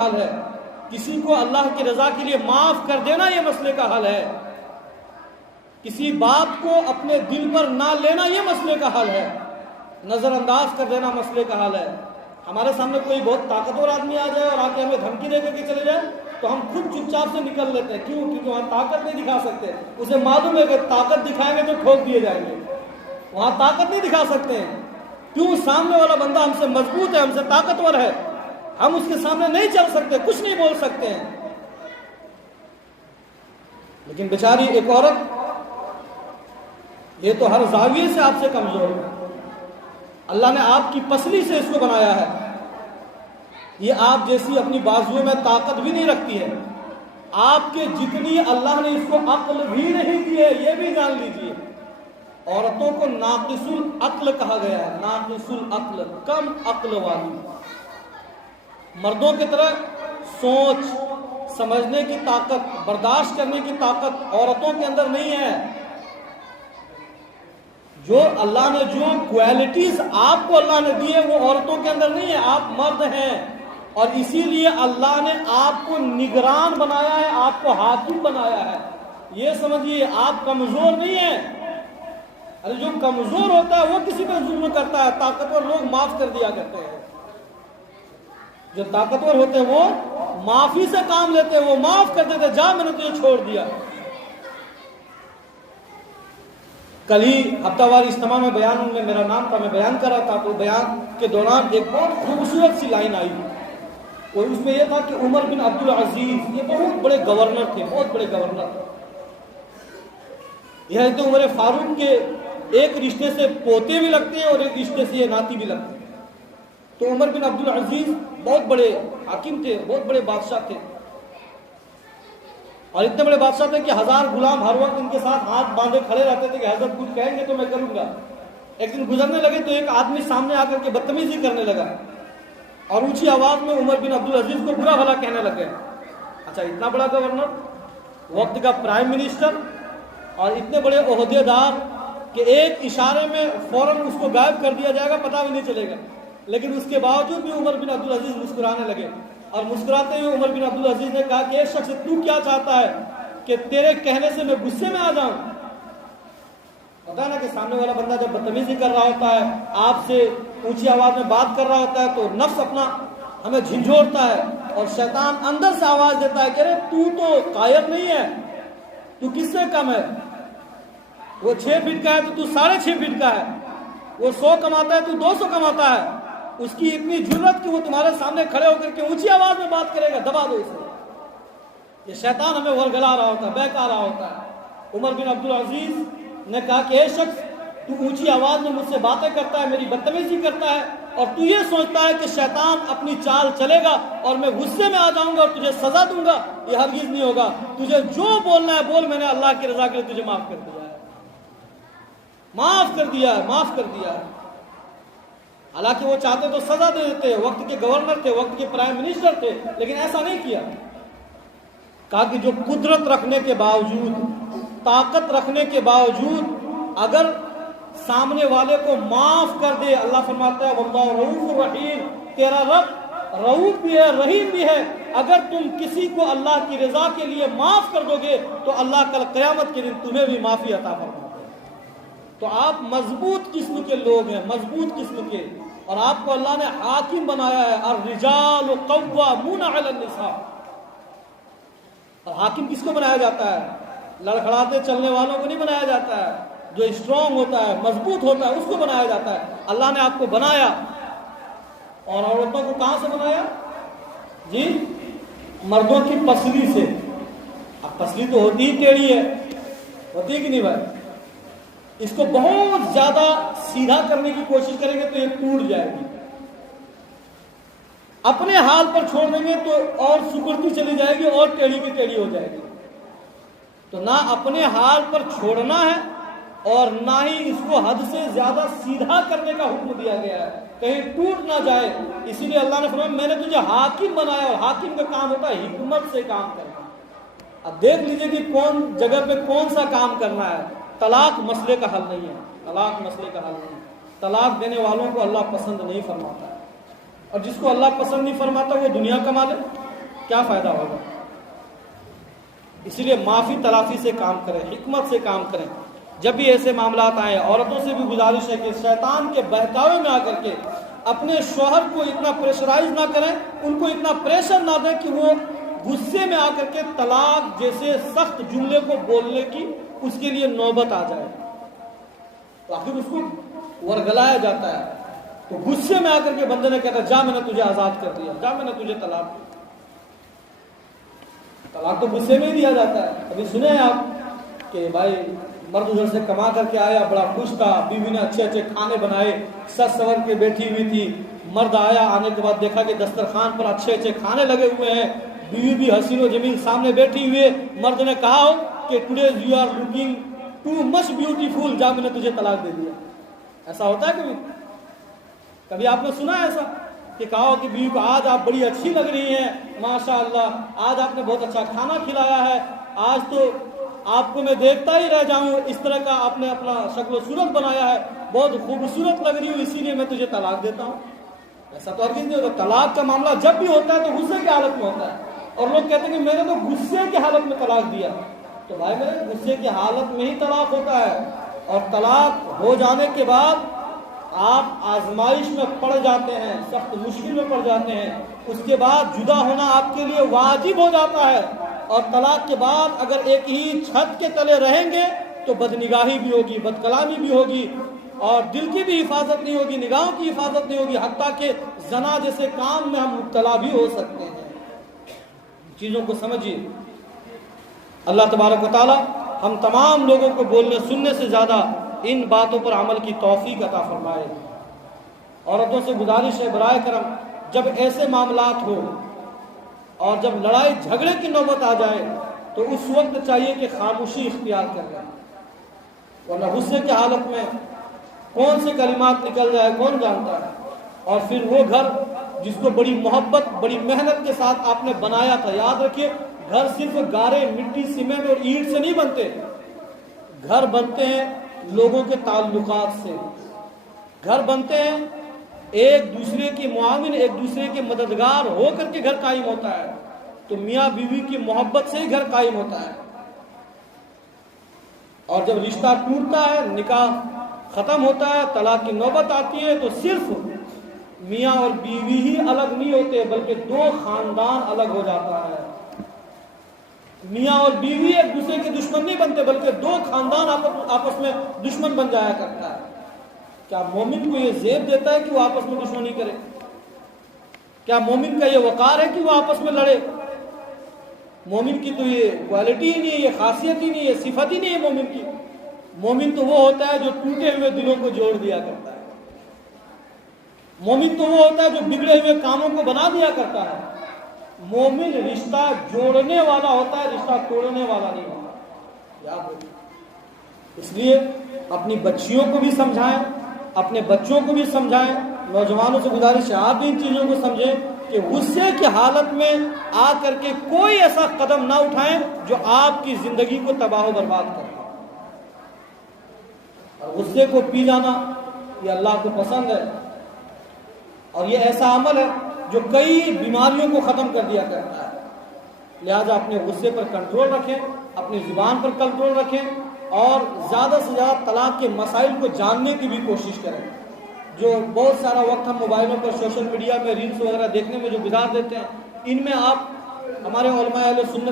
حل ہے، کسی کو اللہ کی رضا کے لیے معاف کر دینا یہ مسئلے کا حل ہے، کسی بات کو اپنے دل پر نہ لینا یہ مسئلے کا حل ہے، نظر انداز کر دینا مسئلے کا حل ہے۔ ہمارے سامنے کوئی بہت طاقتور آدمی آ جائے اور آ کے ہمیں دھمکی دے کر کے چلے جائے تو ہم خود چپ چاپ سے نکل لیتے ہیں، کیوں؟ کیونکہ وہاں طاقت نہیں دکھا سکتے، اسے معلوم ہے کہ طاقت دکھائیں گے تو ٹھوک دیے جائیں گے، وہاں طاقت نہیں دکھا سکتے ہیں۔ کیوں؟ سامنے والا بندہ ہم سے مضبوط ہے، ہم سے طاقتور ہے، ہم اس کے سامنے نہیں چل سکتے، کچھ نہیں بول سکتے ہیں۔ لیکن بیچاری ایک عورت، یہ تو ہر زاویے سے آپ سے کمزور ہے، اللہ نے آپ کی پسلی سے اس کو بنایا ہے، یہ آپ جیسی اپنی بازوؤں میں طاقت بھی نہیں رکھتی ہے، آپ کے جتنی اللہ نے اس کو عقل بھی نہیں دی ہے، یہ بھی جان لیجئے۔ عورتوں کو ناقص العقل کہا گیا ہے، ناقص العقل، کم عقل والی۔ مردوں کی طرح سوچ سمجھنے کی طاقت، برداشت کرنے کی طاقت عورتوں کے اندر نہیں ہے۔ جو اللہ نے جو کوالٹیز آپ کو اللہ نے دی ہے وہ عورتوں کے اندر نہیں ہے، آپ مرد ہیں، اور اسی لیے اللہ نے آپ کو نگران بنایا ہے، آپ کو حاکم بنایا ہے۔ یہ سمجھیے آپ کمزور نہیں ہیں۔ ارے جو کمزور ہوتا ہے وہ کسی پہ ظلم کرتا ہے، طاقتور لوگ معاف کر دیا کرتے ہیں۔ جو طاقتور ہوتے ہیں وہ معافی سے کام لیتے ہیں، وہ معاف کر دیتے، جا میں نے تجھے چھوڑ دیا۔ کل ہی ہفتہ وار اجتماع میں بیان میں میرا نام تھا، میں بیان کر رہا تھا، تو بیان کے دوران ایک بہت خوبصورت سی لائن آئی، اور اس میں یہ تھا کہ عمر بن عبدالعزیز یہ بہت بڑے گورنر تھے، بہت بڑے گورنر تھے۔ یہ حضرت عمر فاروق کے ایک رشتے سے پوتے بھی لگتے ہیں اور ایک رشتے سے یہ ناتی بھی لگتے ہیں۔ تو عمر بن عبدالعزیز بہت بڑے حاکم تھے، بہت بڑے بادشاہ تھے، اور اتنے بڑے بادشاہ تھے کہ 1000 غلام ہر وقت ان کے ساتھ ہاتھ باندھے کھڑے رہتے تھے کہ حضرت کچھ کہیں گے تو میں کروں گا۔ ایک دن گزرنے لگے تو ایک آدمی سامنے آ کر کے بدتمیزی کرنے لگا اور اونچی آواز میں عمر بن عبدالعزیز کو برا بھلا کہنے لگے۔ اچھا، اتنا بڑا گورنر، وقت کا پرائم منسٹر، اور اتنے بڑے عہدے دار کہ ایک اشارے میں فوراً اس کو غائب کر دیا جائے گا، پتہ بھی نہیں چلے گا، لیکن اس کے باوجود بھی عمر بن عبدالعزیز مسکرانے لگے، اور مسکراتے ہوئے عمر بن عبدالعزیز نے کہا کہ ایک شخص تو کیا چاہتا ہے کہ تیرے کہنے سے میں غصے میں آ جاؤں؟ پتہ ہے نا کہ سامنے والا بندہ جب بدتمیزی کر رہا ہوتا ہے، آپ سے اونچی آواز میں بات کر رہا ہوتا ہے، تو نفس اپنا ہمیں جھنجھوڑتا ہے اور شیطان اندر سے آواز دیتا ہے کہ ارے تو قائر نہیں ہے، تو کس سے کم ہے؟ وہ 6 فٹ کا ہے تو 6.5 فٹ کا ہے، وہ 100 کماتا ہے تو 200 کماتا ہے، اس کی اتنی جرت کہ وہ تمہارے سامنے کھڑے ہو کر کے اونچی آواز میں بات کرے گا، دبا دو اسے۔ یہ شیطان ہمیں ورگلا رہا ہوتا ہے، بہکا رہا ہوتا ہے۔ عمر بن عبدالعزیز نے کہا کہ اے شخص، تو اونچی آواز میں مجھ سے باتیں کرتا ہے، میری بدتمیزی کرتا ہے، اور تو یہ سوچتا ہے کہ شیطان اپنی چال چلے گا اور میں غصے میں آ جاؤں گا اور تجھے سزا دوں گا، یہ ہرگز نہیں ہوگا۔ تجھے جو بولنا ہے بول، میں نے اللہ کی رضا کے لیے تجھے معاف کر دیا ہے، معاف کر دیا ہے، معاف کر دیا ہے۔ حالانکہ وہ چاہتے تو سزا دے دیتے، وقت کے گورنر تھے، وقت کے پرائم منسٹر تھے، لیکن ایسا نہیں کیا۔ کہا کہ جو قدرت رکھنے کے باوجود، طاقت رکھنے کے باوجود اگر سامنے والے کو معاف کر دے، اللہ فرماتا ہے واللہ رؤوف الرحیم، تیرا رب رؤوف بھی ہے، رحیم بھی ہے، اگر تم کسی کو اللہ کی رضا کے لیے معاف کر دو گے تو اللہ کل قیامت کے دن تمہیں بھی معافی عطا فرمائے گا۔ تو آپ مضبوط قسم کے لوگ ہیں، مضبوط قسم کے، اور آپ کو اللہ نے حاکم بنایا ہے۔ الرجال قوامون علی النساء۔ اور حاکم کس کو بنایا جاتا ہے؟ لڑکھڑاتے چلنے والوں کو نہیں بنایا جاتا ہے، جو اسٹرانگ ہوتا ہے، مضبوط ہوتا ہے، اس کو بنایا جاتا ہے۔ اللہ نے آپ کو بنایا، اور عورتوں کو کہاں سے بنایا؟ جی، مردوں کی پسلی سے۔ اب پسلی تو ہوتی ہی ٹیڑھی ہے، ہوتی ہے کہ نہیں بھائی؟ اس کو بہت زیادہ سیدھا کرنے کی کوشش کریں گے تو یہ ٹوٹ جائے گی، اپنے حال پر چھوڑ دیں گے تو اور سکڑتی چلی جائے گی اور ٹیڑھی بھی ٹیڑھی ہو جائے گی۔ تو نہ اپنے حال پر چھوڑنا ہے اور نہ ہی اس کو حد سے زیادہ سیدھا کرنے کا حکم دیا گیا ہے، کہیں ٹوٹ نہ جائے۔ اسی لیے اللہ نے فرمایا میں نے تجھے حاکم بنایا، اور حاکم کا کام ہوتا ہے حکمت سے کام کرنا۔ اب دیکھ لیجئے کہ کون جگہ پہ کون سا کام کرنا ہے۔ طلاق مسئلے کا حل نہیں ہے، طلاق مسئلے کا حل نہیں ہے۔ طلاق دینے والوں کو اللہ پسند نہیں فرماتا ہے، اور جس کو اللہ پسند نہیں فرماتا وہ دنیا کما لے، کیا فائدہ ہوگا؟ اسی لیے معافی تلافی سے کام کریں، حکمت سے کام کریں. جب بھی ایسے معاملات آئیں، عورتوں سے بھی گزارش ہے کہ شیطان کے بہکاوے میں آ کر کے اپنے شوہر کو اتنا پریشرائز نہ کریں، ان کو اتنا پریشر نہ دیں کہ وہ غصے میں آ کر کے طلاق جیسے سخت جملے کو بولنے کی اس کے لیے نوبت آ جائے. تو آخر اس کو ورگلایا جاتا ہے. تو غصے میں آ کر کے بندے نے کہتا جا میں نے تجھے آزاد کر دیا، جا میں نے تجھے طلاق دی. طلاق تو غصے میں ہی دیا جاتا ہے. ابھی سنے ہیں آپ کہ بھائی مرد ادھر سے کما کر کے آیا، بڑا خوش تھا، بیوی نے اچھے اچھے کھانے بنائے، سج سور کے بیٹھی ہوئی تھی. مرد آیا، آنے کے بعد دیکھا کہ دسترخوان پر اچھے اچھے کھانے لگے ہوئے ہیں، بیوی بھی حسین و جمیل سامنے بیٹھی ہوئی ہے. مرد نے کہا ہو کہ today you are looking too much beautiful, جا میں نے تجھے طلاق دے دیا. ایسا ہوتا ہے کبھی آپ نے سنا ہے ایسا کہ کہا ہو کہ بیوی کو آج آپ بڑی اچھی لگ رہی ہیں، ماشاء اللہ، آج آپ نے بہت اچھا کھانا کھلایا ہے، آج تو آپ کو میں دیکھتا ہی رہ جاؤں، اس طرح کا آپ نے اپنا شکل و صورت بنایا ہے، بہت خوبصورت لگ رہی ہوں، اسی لیے میں تجھے طلاق دیتا ہوں. ایسا تو ہرگز نہیں ہوتا. طلاق کا معاملہ جب بھی ہوتا ہے تو غصے کی حالت میں ہوتا ہے. اور لوگ کہتے ہیں کہ میں نے تو غصے کی حالت میں طلاق دیا. تو بھائی میرے غصے کی حالت میں ہی طلاق ہوتا ہے. اور طلاق ہو جانے کے بعد آپ آزمائش میں پڑ جاتے ہیں، سخت مشکل میں پڑ جاتے ہیں. اس کے بعد جدا ہونا آپ کے لیے واجب ہو جاتا ہے. اور طلاق کے بعد اگر ایک ہی چھت کے تلے رہیں گے تو بدنگاہی بھی ہوگی، بد کلامی بھی ہوگی، اور دل کی بھی حفاظت نہیں ہوگی، نگاہوں کی حفاظت نہیں ہوگی، حتیٰ کہ زنا جیسے کام میں ہم مبتلا بھی ہو سکتے ہیں. چیزوں کو سمجھیے. اللہ تبارک و تعالی ہم تمام لوگوں کو بولنے سننے سے زیادہ ان باتوں پر عمل کی توفیق عطا فرمائے. عورتوں سے گزارش ہے برائے کرم جب ایسے معاملات ہو اور جب لڑائی جھگڑے کی نوبت آ جائے تو اس وقت چاہیے کہ خاموشی اختیار کر لیں، ورنہ غصے کی حالت میں کون سے کلمات نکل جائے کون جانتا ہے. اور پھر وہ گھر جس کو بڑی محبت بڑی محنت کے ساتھ آپ نے بنایا تھا، یاد رکھیے گھر صرف گارے مٹی سیمنٹ اور اینٹ سے نہیں بنتے، گھر بنتے ہیں لوگوں کے تعلقات سے. گھر بنتے ہیں ایک دوسرے کے معاون، ایک دوسرے کے مددگار ہو کر کے گھر قائم ہوتا ہے. تو میاں بیوی کی محبت سے ہی گھر قائم ہوتا ہے. اور جب رشتہ ٹوٹتا ہے، نکاح ختم ہوتا ہے، طلاق کی نوبت آتی ہے، تو صرف میاں اور بیوی ہی الگ نہیں ہوتے بلکہ دو خاندان الگ ہو جاتا ہے. میاں اور بیوی ایک دوسرے کے دشمن نہیں بنتے بلکہ دو خاندان آپس میں دشمن بن جایا کرتا ہے. کیا مومن کو یہ زیب دیتا ہے کہ وہ آپس میں دشمنی کرے؟ کیا مومن کا یہ وقار ہے کہ وہ آپس میں لڑے؟ مومن کی تو یہ کوالٹی ہی نہیں ہے، یہ خاصیت ہی نہیں ہے، یہ صفت ہی نہیں ہے مومن کی. مومن تو وہ ہوتا ہے جو ٹوٹے ہوئے دلوں کو جوڑ دیا کرتا ہے. مومن تو وہ ہوتا ہے جو بگڑے ہوئے کاموں کو بنا دیا کرتا ہے. مومن رشتہ جوڑنے والا ہوتا ہے، رشتہ توڑنے والا نہیں ہوتا. یاد رکھیں. اس لیے اپنی بچیوں کو بھی سمجھائیں، اپنے بچوں کو بھی سمجھائیں. نوجوانوں سے گزارش ہے آپ بھی ان چیزوں کو سمجھیں کہ غصے کی حالت میں آ کر کے کوئی ایسا قدم نہ اٹھائیں جو آپ کی زندگی کو تباہ و برباد کرے. اور غصے کو پی جانا یہ اللہ کو پسند ہے، اور یہ ایسا عمل ہے جو کئی بیماریوں کو ختم کر دیا کرتا ہے. لہذا اپنے غصے پر کنٹرول رکھیں، اپنی زبان پر کنٹرول رکھیں، اور زیادہ سے زیادہ طلاق کے مسائل کو جاننے کی بھی کوشش کریں. جو بہت سارا وقت ہم موبائلوں پر سوشل میڈیا میں ریلز وغیرہ دیکھنے میں جو گزار دیتے ہیں، ان میں آپ ہمارے علماء اہل سنت